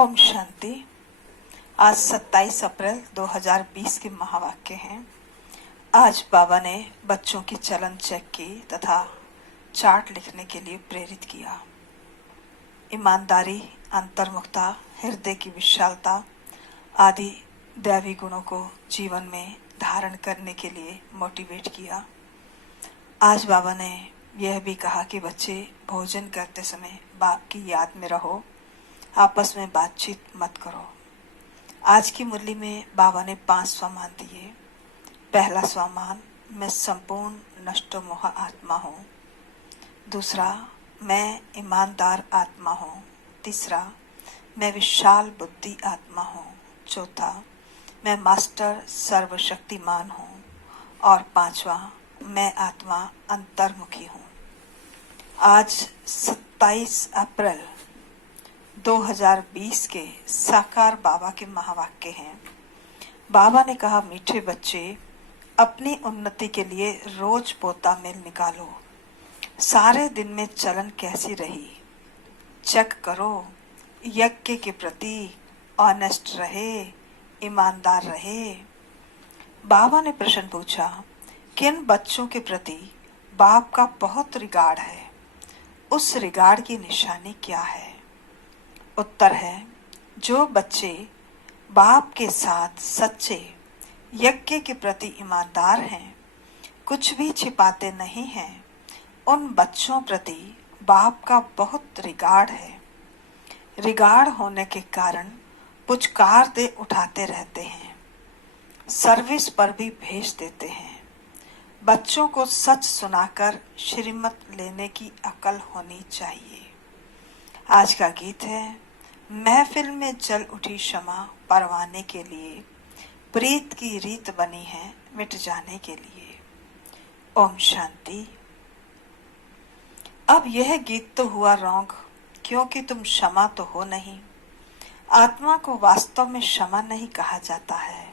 ओम शांति। आज 27 अप्रैल 2020 के महावाक्य हैं। आज बाबा ने बच्चों की चलन चेक की तथा चार्ट लिखने के लिए प्रेरित किया। ईमानदारी, अंतर्मुखता, हृदय की विशालता आदि दैवी गुणों को जीवन में धारण करने के लिए मोटिवेट किया। आज बाबा ने यह भी कहा कि बच्चे भोजन करते समय बाप की याद में रहो, आपस में बातचीत मत करो। आज की मुरली में बाबा ने 5 स्वमान दिए। पहला स्वमान, मैं संपूर्ण नष्ट मोह आत्मा हूँ। दूसरा, मैं ईमानदार आत्मा हूँ। तीसरा, मैं विशाल बुद्धि आत्मा हूँ। चौथा, मैं मास्टर सर्वशक्तिमान हूँ। और 5वां, मैं आत्मा अंतर्मुखी हूँ। आज 27 अप्रैल 2020 के साकार बाबा के महावाक्य हैं। बाबा ने कहा, मीठे बच्चे, अपनी उन्नति के लिए रोज पोता मेल निकालो। सारे दिन में चलन कैसी रही चेक करो। यज्ञ के प्रति ऑनेस्ट रहे, ईमानदार रहे। बाबा ने प्रश्न पूछा, किन बच्चों के प्रति बाप का बहुत रिगार्ड है? उस रिगार्ड की निशानी क्या है? उत्तर है, जो बच्चे बाप के साथ सच्चे, यज्ञ के प्रति ईमानदार हैं, कुछ भी छिपाते नहीं हैं, उन बच्चों प्रति बाप का बहुत रिगार्ड है। रिगार्ड होने के कारण पुचकार दे उठाते रहते हैं, सर्विस पर भी भेज देते हैं। बच्चों को सच सुनाकर श्रीमत लेने की अकल होनी चाहिए। आज का गीत है, महफिल में जल उठी क्षमा परवाने के लिए, प्रीत की रीत बनी है मिट जाने के लिए। ओम शांति। अब यह गीत तो हुआ रॉन्ग, क्योंकि तुम क्षमा तो हो नहीं। आत्मा को वास्तव में क्षमा नहीं कहा जाता है।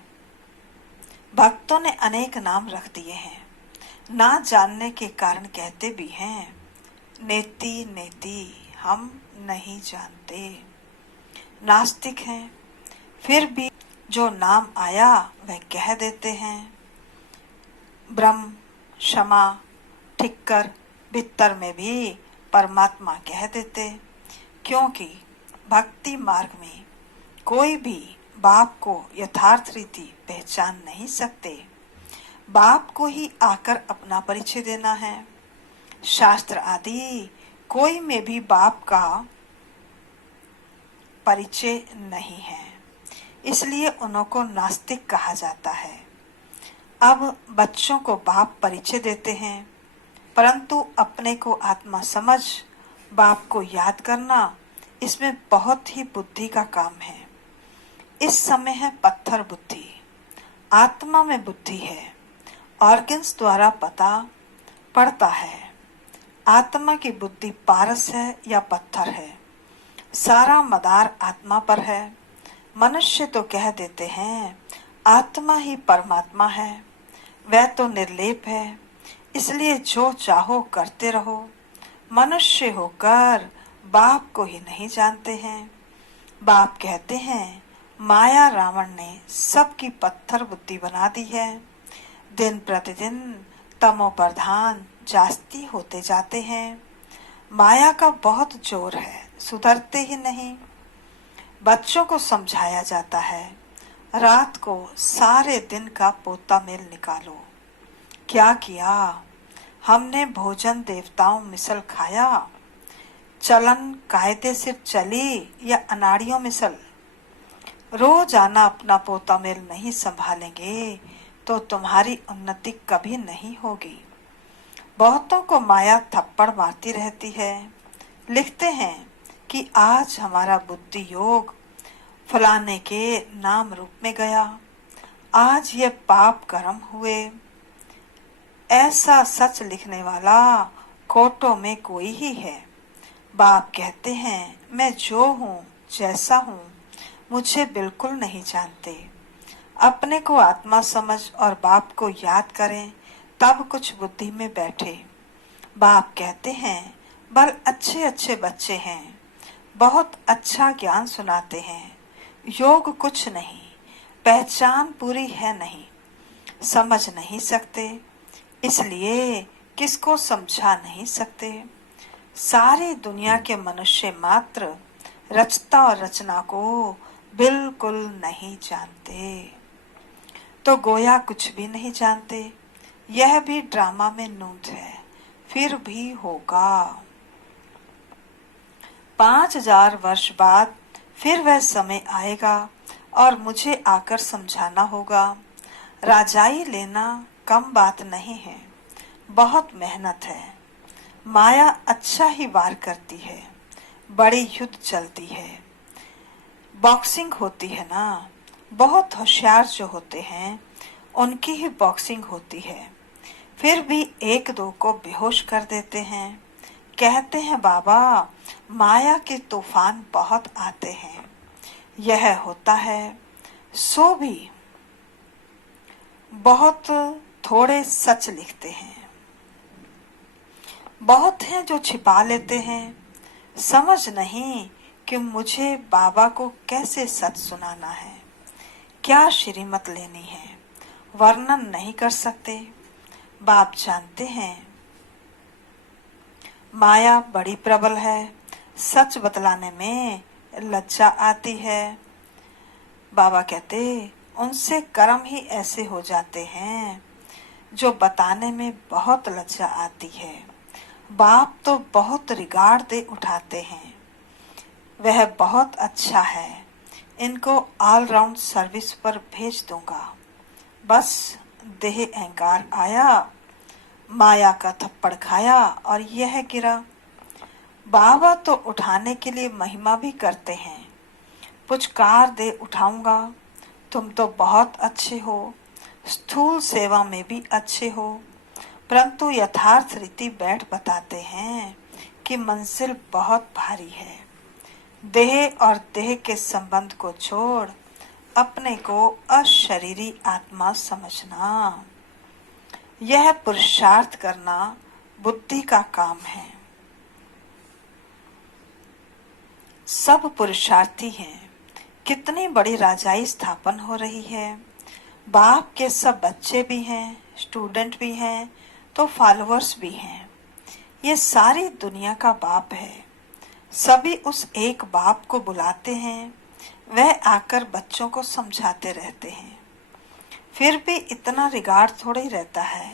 भक्तों ने अनेक नाम रख दिए हैं, ना जानने के कारण कहते भी हैं, नेति नेति हम नहीं जानते। नास्तिक हैं, फिर भी जो नाम आया वह कह देते हैं। ब्रह्म, क्षमा, ठिक्कर, भीतर में भी परमात्मा कह देते, क्योंकि भक्ति मार्ग में कोई भी बाप को यथार्थ रीति पहचान नहीं सकते। बाप को ही आकर अपना परिचय देना है। शास्त्र आदि कोई में भी बाप का परिचय नहीं है, इसलिए उनको नास्तिक कहा जाता है। अब बच्चों को बाप परिचय देते हैं, परंतु अपने को आत्मा समझ बाप को याद करना, इसमें बहुत ही बुद्धि का काम है। इस समय है पत्थर बुद्धि, आत्मा में बुद्धि है। ऑर्गन्स द्वारा पता पड़ता है आत्मा की बुद्धि पारस है या पत्थर है। सारा मदार आत्मा पर है। मनुष्य तो कह देते हैं आत्मा ही परमात्मा है, वह तो निर्लेप है, इसलिए जो चाहो करते रहो। मनुष्य होकर बाप को ही नहीं जानते हैं। बाप कहते हैं, माया रावण ने सबकी पत्थर बुद्धि बना दी है। दिन प्रतिदिन तमो प्रधान जास्ती होते जाते हैं। माया का बहुत जोर है, सुधरते ही नहीं। बच्चों को समझाया जाता है, रात को सारे दिन का पोता मेल निकालो। क्या किया? हमने भोजन देवताओं मिसल खाया, चलन कायदे से चली या अनाड़ियों मिसल। रोज आना अपना पोता मेल नहीं संभालेंगे तो तुम्हारी उन्नति कभी नहीं होगी। बहुतों को माया थप्पड़ मारती रहती है। लिखते हैं कि आज हमारा बुद्धि योग फलाने के नाम रूप में गया, आज ये पाप कर्म हुए। ऐसा सच लिखने वाला कोटों में कोई ही है। बाप कहते हैं, मैं जो हूँ जैसा हूँ मुझे बिल्कुल नहीं जानते। अपने को आत्मा समझ और बाप को याद करें, तब कुछ बुद्धि में बैठे। बाप कहते हैं, बल अच्छे अच्छे बच्चे हैं, बहुत अच्छा ज्ञान सुनाते हैं। योग कुछ नहीं, पहचान पूरी है नहीं, समझ नहीं सकते, इसलिए किसको समझा नहीं सकते। सारी दुनिया के मनुष्य मात्र रचता और रचना को बिल्कुल नहीं जानते, तो गोया कुछ भी नहीं जानते। यह भी ड्रामा में नूत है, फिर भी होगा। 5000 वर्ष बाद फिर वह समय आएगा और मुझे आकर समझाना होगा। राजाई लेना कम बात नहीं है, बहुत मेहनत है। माया अच्छा ही वार करती है, बड़ी युद्ध चलती है, बॉक्सिंग होती है ना। बहुत होशियार जो होते हैं उनकी ही बॉक्सिंग होती है, फिर भी एक दो को बेहोश कर देते हैं। कहते हैं बाबा माया के तूफान बहुत आते हैं। यह होता है, सो भी बहुत थोड़े सच लिखते हैं। बहुत हैं जो छिपा लेते हैं। समझ नहीं कि मुझे बाबा को कैसे सच सुनाना है, क्या श्रीमत लेनी है, वर्णन नहीं कर सकते। बाप जानते हैं माया बड़ी प्रबल है, सच बतलाने में लज्जा आती है। बाबा कहते उनसे कर्म ही ऐसे हो जाते हैं जो बताने में बहुत लज्जा आती है। बाप तो बहुत रिगार्ड दे उठाते हैं, वह बहुत अच्छा है, इनको ऑल राउंड सर्विस पर भेज दूंगा। बस देह अहंकार आया, माया का थप्पड़ खाया और यह गिरा। बाबा तो उठाने के लिए महिमा भी करते हैं, पुचकार दे उठाऊंगा। तुम तो बहुत अच्छे हो, स्थूल सेवा में भी अच्छे हो, परंतु यथार्थ रीति बैठ बताते हैं कि मंजिल बहुत भारी है। देह और देह के संबंध को छोड़ अपने को अशरीरी आत्मा समझना, यह पुरुषार्थ करना बुद्धि का काम है। सब पुरुषार्थी हैं। कितनी बड़ी राजाई स्थापन हो रही है। बाप के सब बच्चे भी हैं, स्टूडेंट भी हैं, तो फॉलोअर्स भी हैं। ये सारी दुनिया का बाप है। सभी उस एक बाप को बुलाते हैं, वह आकर बच्चों को समझाते रहते हैं। फिर भी इतना रिगार्ड थोड़ा ही रहता है।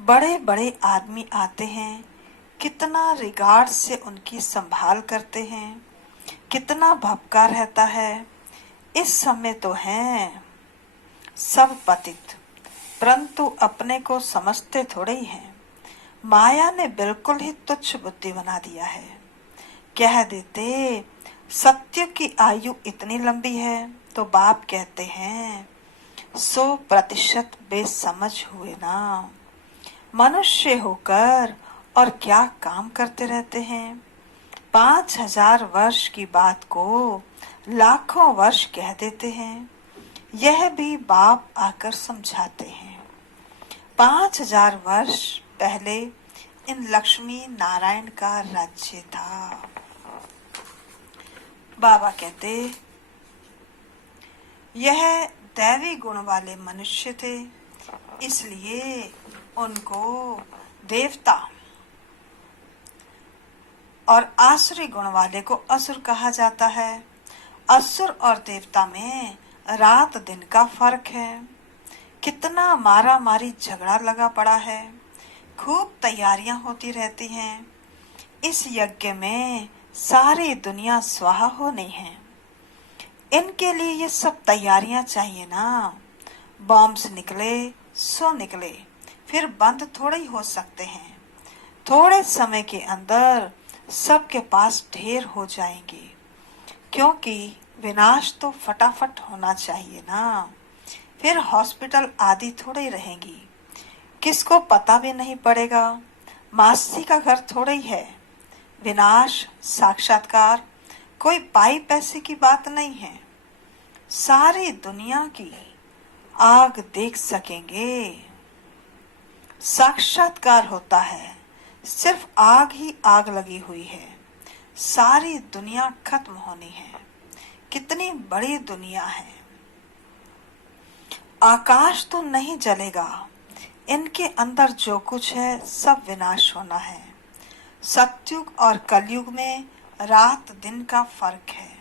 बड़े बड़े आदमी आते हैं, कितना रिगार्ड से उनकी संभाल करते हैं, कितना भपका रहता है। इस समय तो हैं सब पतित, परंतु अपने को समझते थोड़े ही हैं। माया ने बिल्कुल ही तुच्छ बुद्धि बना दिया है। कह देते सत्य की आयु इतनी लंबी है, तो बाप कहते हैं 100% बेसमझ हुए ना। मनुष्य होकर और क्या काम करते रहते हैं। 5000 वर्ष की बात को लाखों वर्ष कह देते हैं। यह भी बाप आकर समझाते हैं। 5000 वर्ष पहले इन लक्ष्मी नारायण का राज्य था। बाबा कहते यह दैवी गुण वाले मनुष्य थे, इसलिए उनको देवता और आसुरी गुण वाले को असुर कहा जाता है। असुर और देवता में रात दिन का फर्क है। कितना मारा मारी झगड़ा लगा पड़ा है, खूब तैयारियां होती रहती हैं। इस यज्ञ में सारी दुनिया स्वाहा होनी है। इनके लिए ये सब तैयारियां चाहिए ना। बॉम्ब्स निकले सो निकले, फिर बंद थोड़े ही हो सकते हैं। थोड़े समय के अंदर सबके पास ढेर हो जाएंगे, क्योंकि विनाश तो फटाफट होना चाहिए ना। फिर हॉस्पिटल आदि थोड़े ही रहेंगी, किसको पता भी नहीं पड़ेगा। मासी का घर थोड़ा ही है। विनाश साक्षात्कार कोई पाई पैसे की बात नहीं है। सारी दुनिया की आग देख सकेंगे। साक्षात्कार होता है, सिर्फ आग ही आग लगी हुई है। सारी दुनिया खत्म होनी है। कितनी बड़ी दुनिया है। आकाश तो नहीं जलेगा, इनके अंदर जो कुछ है सब विनाश होना है। सतयुग और कलयुग में रात दिन का फर्क है।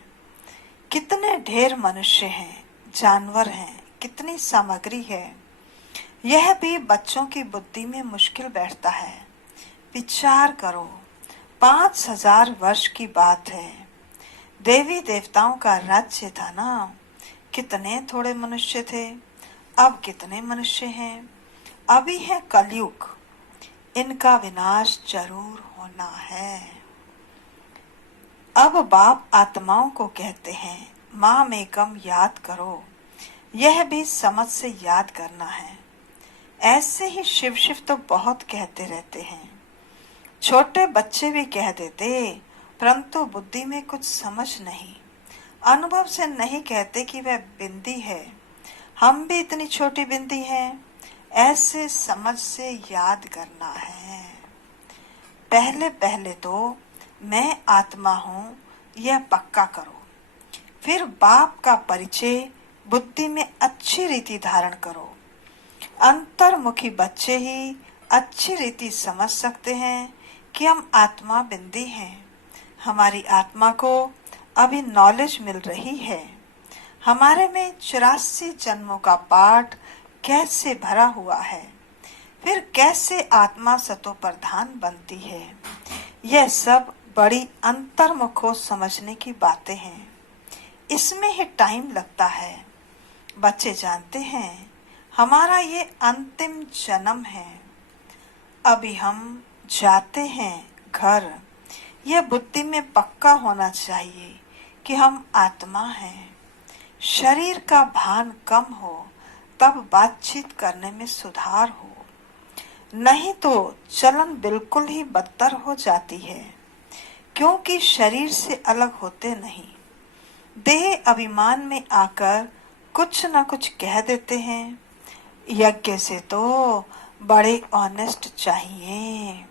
कितने ढेर मनुष्य हैं, जानवर हैं, कितनी सामग्री है, यह भी बच्चों की बुद्धि में मुश्किल बैठता है। विचार करो, 5000 वर्ष की बात है। देवी देवताओं का राज्य था ना। कितने थोड़े मनुष्य थे, अब कितने मनुष्य हैं। अभी है कलयुग, इनका विनाश जरूर होना है। अब बाप आत्माओं को कहते हैं, माम एकम याद करो। यह भी समझ से याद करना है। ऐसे ही शिव शिव तो बहुत कहते रहते हैं। छोटे बच्चे भी कह देते, परंतु बुद्धि में कुछ समझ नहीं। अनुभव से नहीं कहते कि वह बिंदी है। हम भी इतनी छोटी बिंदी हैं। ऐसे समझ से याद करना है। पहले पहले तो मैं आत्मा हूँ यह पक्का करो। फिर बाप का परिचय बुद्धि में अच्छी रीति धारण करो। अंतर्मुखी बच्चे ही अच्छी रीति समझ सकते हैं कि हम आत्मा बिंदी हैं। हमारी आत्मा को अभी नॉलेज मिल रही है। हमारे में 84 जन्मों का पाठ कैसे भरा हुआ है, फिर कैसे आत्मा सतो प्रधान बनती है। यह सब बड़ी अंतर्मुखो समझने की बातें हैं। इसमें ही टाइम लगता है। बच्चे जानते हैं हमारा ये अंतिम जन्म है। अभी हम जाते हैं घर। यह बुद्धि में पक्का होना चाहिए कि हम आत्मा हैं। शरीर का भान कम हो तब बातचीत करने में सुधार हो, नहीं तो चलन बिल्कुल ही बदतर हो जाती है। क्योंकि शरीर से अलग होते नहीं। देह अभिमान में आकर कुछ न कुछ कह देते हैं। यज्ञ से तो बड़े ऑनेस्ट चाहिए।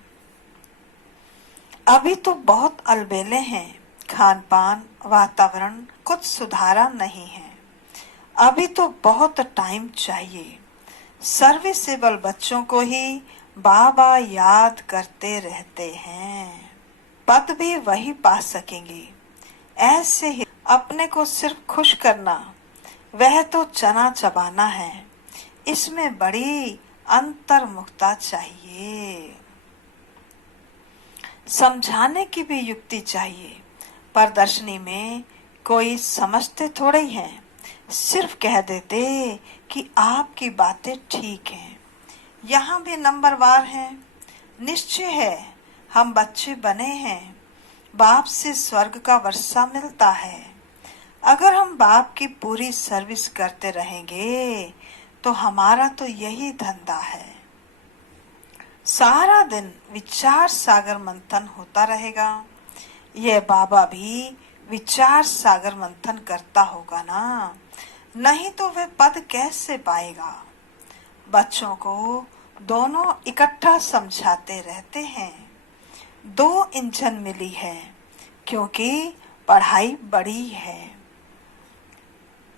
अभी तो बहुत अलबेले हैं। खान पान वातावरण कुछ सुधारा नहीं है। अभी तो बहुत टाइम चाहिए। सर्विसेबल बच्चों को ही बाबा याद करते रहते हैं। पद भी वही पा सकेंगे। ऐसे ही अपने को सिर्फ खुश करना, वह तो चना चबाना है। इसमें बड़ी अंतर्मुखता चाहिए। समझाने की भी युक्ति चाहिए। प्रदर्शनी में कोई समझते थोड़े ही हैं। सिर्फ कह देते कि आपकी बातें ठीक हैं। यहाँ भी नंबरवार हैं। निश्चय है हम बच्चे बने हैं। बाप से स्वर्ग का वर्षा मिलता है। अगर हम बाप की पूरी सर्विस करते रहेंगे तो हमारा तो यही धंधा है। सारा दिन विचार सागर मंथन होता रहेगा। यह बाबा भी विचार सागर मंथन करता होगा ना, नहीं तो वह पद कैसे पाएगा। बच्चों को दोनों इकट्ठा समझाते रहते हैं। 2 इंजन मिली है क्योंकि पढ़ाई बड़ी है।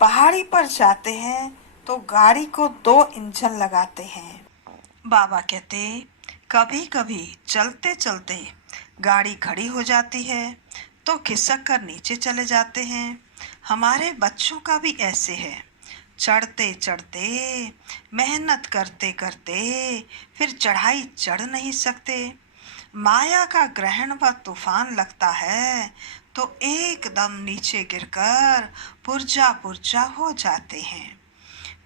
पहाड़ी पर जाते हैं तो गाड़ी को 2 इंजन लगाते हैं। बाबा कहते कभी कभी चलते चलते गाड़ी खड़ी हो जाती है तो खिसक कर नीचे चले जाते हैं। हमारे बच्चों का भी ऐसे है। चढ़ते चढ़ते मेहनत करते करते फिर चढ़ाई चढ़ नहीं सकते। माया का ग्रहण व तूफान लगता है तो एकदम नीचे गिरकर पुर्जा पुर्जा हो जाते हैं।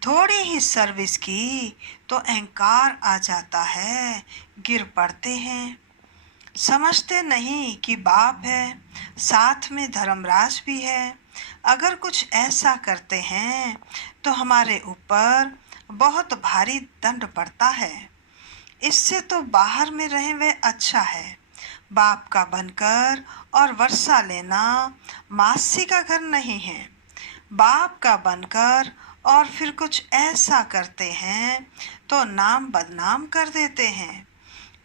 थोड़ी ही सर्विस की तो अहंकार आ जाता है, गिर पड़ते हैं। समझते नहीं कि बाप है, साथ में धर्मराज भी है। अगर कुछ ऐसा करते हैं तो हमारे ऊपर बहुत भारी दंड पड़ता है। इससे तो बाहर में रहे वे अच्छा है। बाप का बनकर और वर्षा लेना मासी का घर नहीं है। बाप का बनकर और फिर कुछ ऐसा करते हैं तो नाम बदनाम कर देते हैं।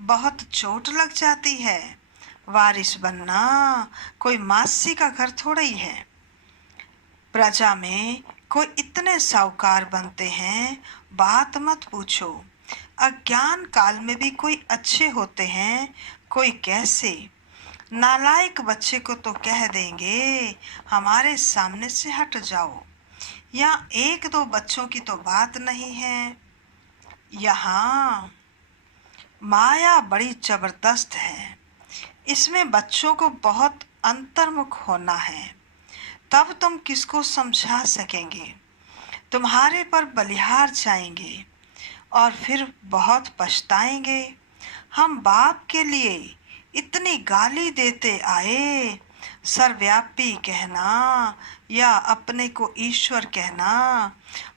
बहुत चोट लग जाती है। वारिस बनना कोई मासी का घर थोड़ा ही है। प्रजा में कोई इतने साहूकार बनते हैं, बात मत पूछो। अज्ञान काल में भी कोई अच्छे होते हैं, कोई कैसे। नालायक बच्चे को तो कह देंगे हमारे सामने से हट जाओ। यहाँ एक दो बच्चों की तो बात नहीं है, यहाँ माया बड़ी जबरदस्त है। इसमें बच्चों को बहुत अंतर्मुख होना है, तब तुम किसको समझा सकेंगे। तुम्हारे पर बलिहार जाएंगे और फिर बहुत पछताएंगे। हम बाप के लिए इतनी गाली देते आए, सर्वव्यापी कहना या अपने को ईश्वर कहना,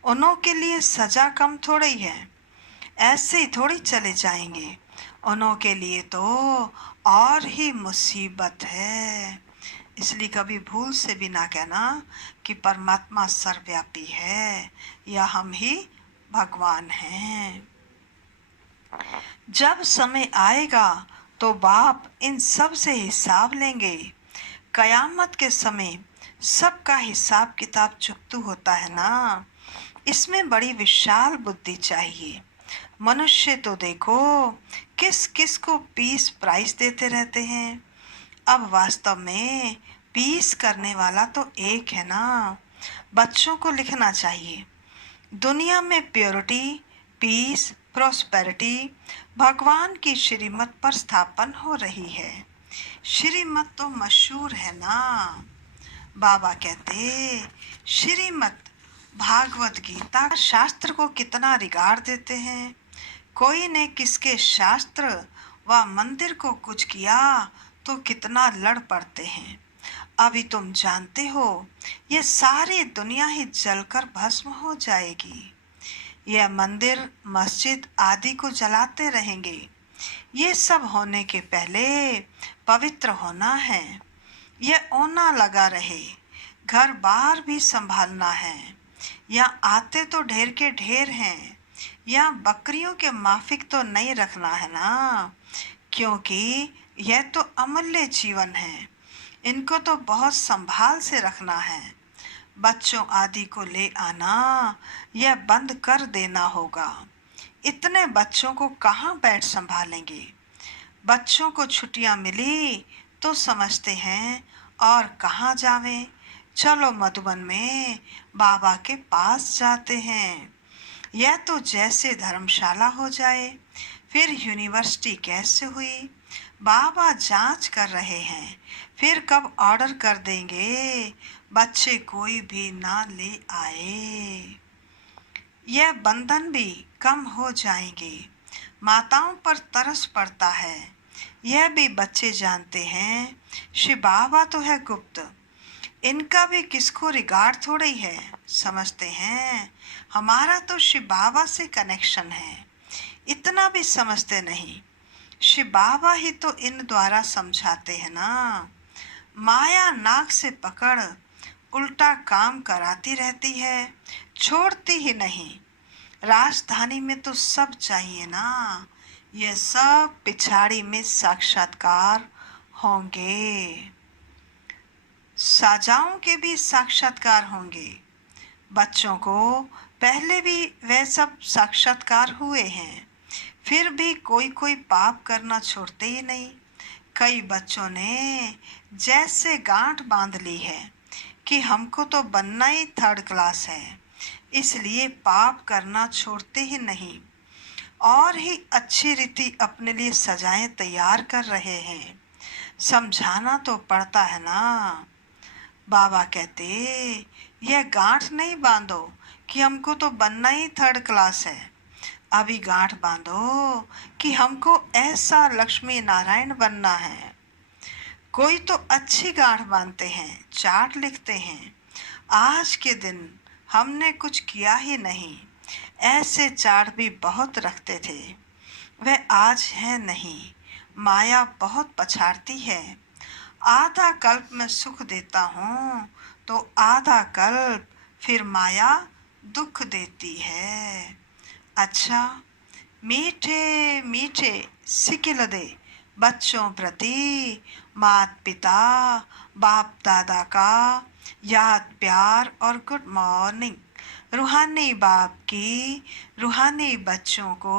उन्हों के लिए सजा कम थोड़ी है। ऐसे ही थोड़ी चले जाएंगे, उन्हों के लिए तो और ही मुसीबत है। इसलिए कभी भूल से भी ना कहना कि परमात्मा सर्वव्यापी है या हम ही भगवान हैं। जब समय आएगा तो बाप इन सब से हिसाब लेंगे। कयामत के समय सबका हिसाब किताब चुकतू होता है ना। इसमें बड़ी विशाल बुद्धि चाहिए। मनुष्य तो देखो किस किस को पीस प्राइस देते रहते हैं। अब वास्तव में पीस करने वाला तो एक है ना। बच्चों को लिखना चाहिए, दुनिया में प्योरिटी, पीस, प्रोस्पेरिटी भगवान की श्रीमत पर स्थापन हो रही है। श्रीमत तो मशहूर है ना। बाबा कहते श्रीमत भागवत गीता शास्त्र को कितना रिगार्ड देते हैं। कोई ने किसके शास्त्र व मंदिर को कुछ किया तो कितना लड़ पड़ते हैं। अभी तुम जानते हो ये सारी दुनिया ही जलकर भस्म हो जाएगी। यह मंदिर मस्जिद आदि को जलाते रहेंगे। ये सब होने के पहले पवित्र होना है। यह ओना लगा रहे, घर बार भी संभालना है। यहाँ आते तो ढेर के ढेर हैं। यहाँ बकरियों के माफिक तो नहीं रखना है ना, क्योंकि यह तो अमूल्य जीवन है। इनको तो बहुत संभाल से रखना है। बच्चों आदि को ले आना यह बंद कर देना होगा। इतने बच्चों को कहाँ बैठ संभालेंगे। बच्चों को छुट्टियाँ मिली तो समझते हैं और कहाँ जावें। चलो मधुबन में बाबा के पास जाते हैं। यह तो जैसे धर्मशाला हो जाए। फिर यूनिवर्सिटी कैसे हुई, बाबा जांच कर रहे हैं। फिर कब ऑर्डर कर देंगे बच्चे कोई भी ना ले आए। यह बंधन भी कम हो जाएंगे। माताओं पर तरस पड़ता है, यह भी बच्चे जानते हैं। श्री बाबा तो है गुप्त, इनका भी किसको रिगार्ड थोड़ी है। समझते हैं हमारा तो श्री बाबा से कनेक्शन है, इतना भी समझते नहीं। श्री बाबा ही तो इन द्वारा समझाते हैं ना। माया नाक से पकड़ उल्टा काम कराती रहती है, छोड़ती ही नहीं। राजधानी में तो सब चाहिए ना। ये सब पिछाड़ी में साक्षात्कार होंगे। साजाओं के भी साक्षात्कार होंगे। बच्चों को पहले भी वह सब साक्षात्कार हुए हैं, फिर भी कोई कोई पाप करना छोड़ते ही नहीं। कई बच्चों ने जैसे गांठ बांध ली है कि हमको तो बनना ही थर्ड क्लास है, इसलिए पाप करना छोड़ते ही नहीं और ही अच्छी रीति अपने लिए सजाएं तैयार कर रहे हैं। समझाना तो पड़ता है ना। बाबा कहते यह गांठ नहीं बांधो कि हमको तो बनना ही थर्ड क्लास है। अभी गांठ बांधो कि हमको ऐसा लक्ष्मी नारायण बनना है। कोई तो अच्छी गांठ बांधते हैं, चार्ट लिखते हैं। आज के दिन हमने कुछ किया ही नहीं। ऐसे चार्ट भी बहुत रखते थे, वह आज है नहीं। माया बहुत पछाड़ती है। आधा कल्प में सुख देता हूँ तो आधा कल्प फिर माया दुख देती है। अच्छा मीठे मीठे सिकिलदे बच्चों प्रति माता पिता बाप दादा का याद प्यार और गुड मॉर्निंग। रूहानी बाप की रूहानी बच्चों को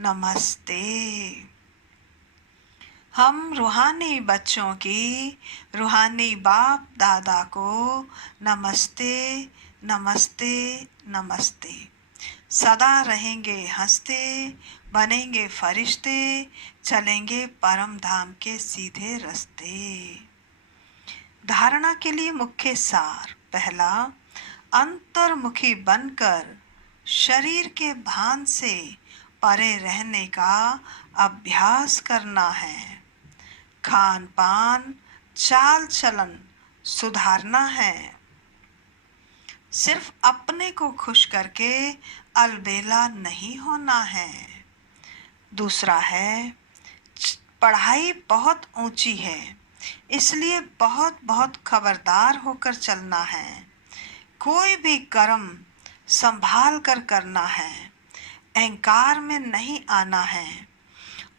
नमस्ते। हम रूहानी बच्चों की रूहानी बाप दादा को नमस्ते नमस्ते नमस्ते। सदा रहेंगे हंसते, बनेंगे फरिश्ते, चलेंगे परम धाम के सीधे रास्ते। धारणा के लिए मुख्य सार। पहला, अंतर्मुखी बनकर शरीर के भान से परे रहने का अभ्यास करना है। खान पान चाल चलन सुधारना है। सिर्फ अपने को खुश करके अलबेला नहीं होना है। दूसरा है, पढ़ाई बहुत ऊंची है, इसलिए बहुत बहुत खबरदार होकर चलना है। कोई भी कर्म संभाल कर करना है, अहंकार में नहीं आना है।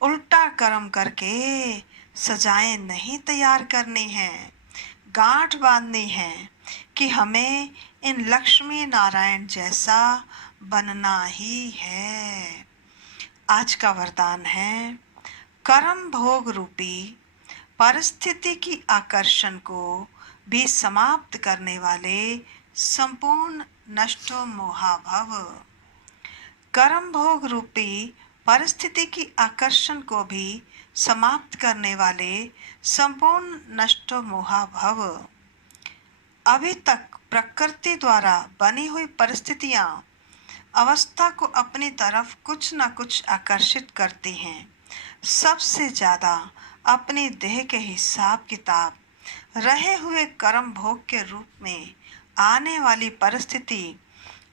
उल्टा कर्म करके सजाएं नहीं तैयार करनी है, गांठ बांधनी है कि हमें इन लक्ष्मी नारायण जैसा बनना ही है। आज का वरदान है, कर्म भोग रूपी परिस्थिति की आकर्षण को भी समाप्त करने वाले संपूर्ण नष्टो मोहा भव। कर्म भोग रूपी परिस्थिति की आकर्षण को भी समाप्त करने वाले संपूर्ण नष्टो मोहा भव। अभी तक प्रकृति द्वारा बनी हुई परिस्थितियां अवस्था को अपनी तरफ कुछ न कुछ आकर्षित करती हैं। सबसे ज्यादा अपनी देह के हिसाब किताब रहे हुए कर्म भोग के रूप में आने वाली परिस्थिति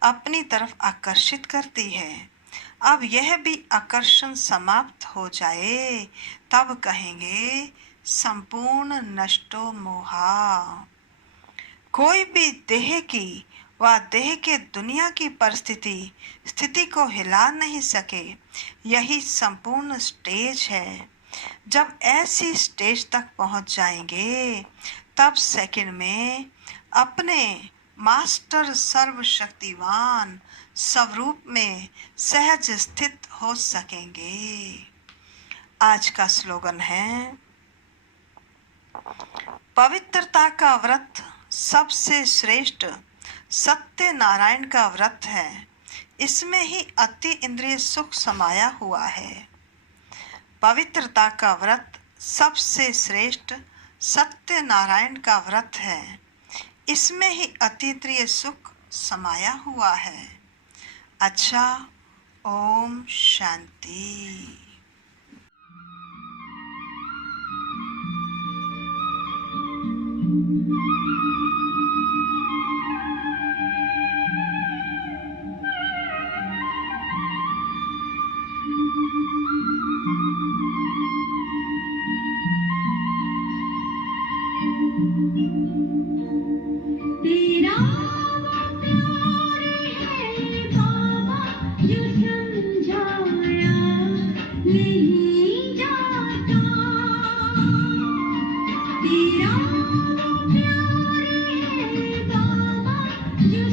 अपनी तरफ आकर्षित करती है। अब यह भी आकर्षण समाप्त हो जाए तब कहेंगे संपूर्ण नष्टो मोहा। कोई भी देह की व देह के दुनिया की स्थिति को हिला नहीं सके। यही संपूर्ण स्टेज है। जब ऐसी स्टेज तक पहुंच जाएंगे तब सेकंड में अपने मास्टर सर्वशक्तिवान स्वरूप में सहज स्थित हो सकेंगे। आज का स्लोगन है, पवित्रता का व्रत सबसे श्रेष्ठ सत्य नारायण का व्रत है। इसमें ही अति इंद्रिय सुख समाया हुआ है। पवित्रता का व्रत सबसे श्रेष्ठ सत्य नारायण का व्रत है। इसमें ही अतीन्द्रिय सुख समाया हुआ है। अच्छा, ओम शांति। तेरा प्यार है बाबा जो